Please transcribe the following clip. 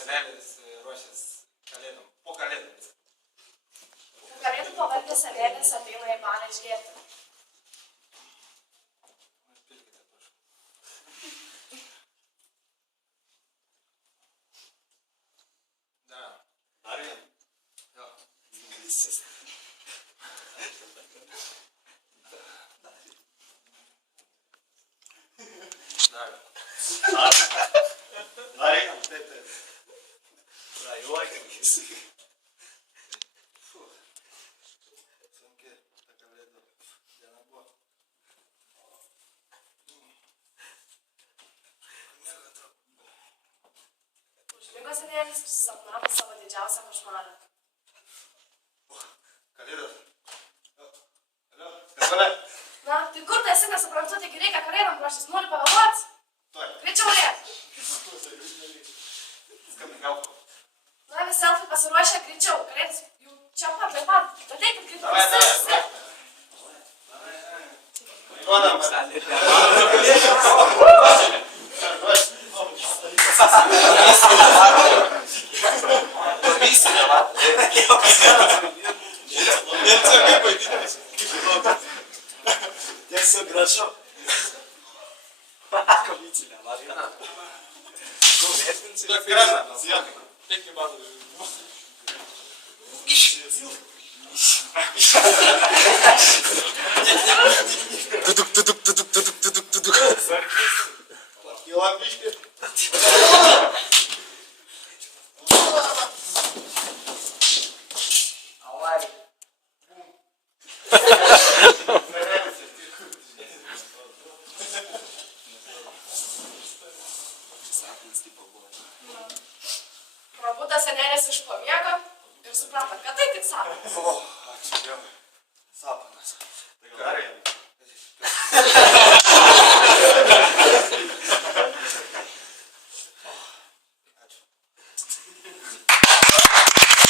senelis ruošęs kalėdom, po kalėdomis. Kalėdų pavargęs senelis ateina į barą išgerti. Pilkite, prašau. Dar vieną? Jo. Visis. Dar einam, taip. Na, juokinkis. Sunki ta kalėdų diena buvo. Užmigo senelis, susapnavo savo didžiausią košmarą. Kalėdos. Alio, kas valia? Na, tai kur tu esi, nesuprantu, taigi reikia kalėdom ruoštis, nori pavėluot? Tuoj. Greičiau lėt. Skambink Elfo. Na, visi elfai pasiruošę, greičiau, kalėdos jau čia pat, taip pat. Ateikit greičiau. Davai. Duodam. Komisinė, va. Tiesiog gražu. Komisinė, Marina. Tuoj krena. Penki balai. Tuduk. Kyla biškį. Alai. Prabudo senelis iš po miego ir suprato, kad tai tik sapnas. Ačiū Dievui. Sapnas. Gerai.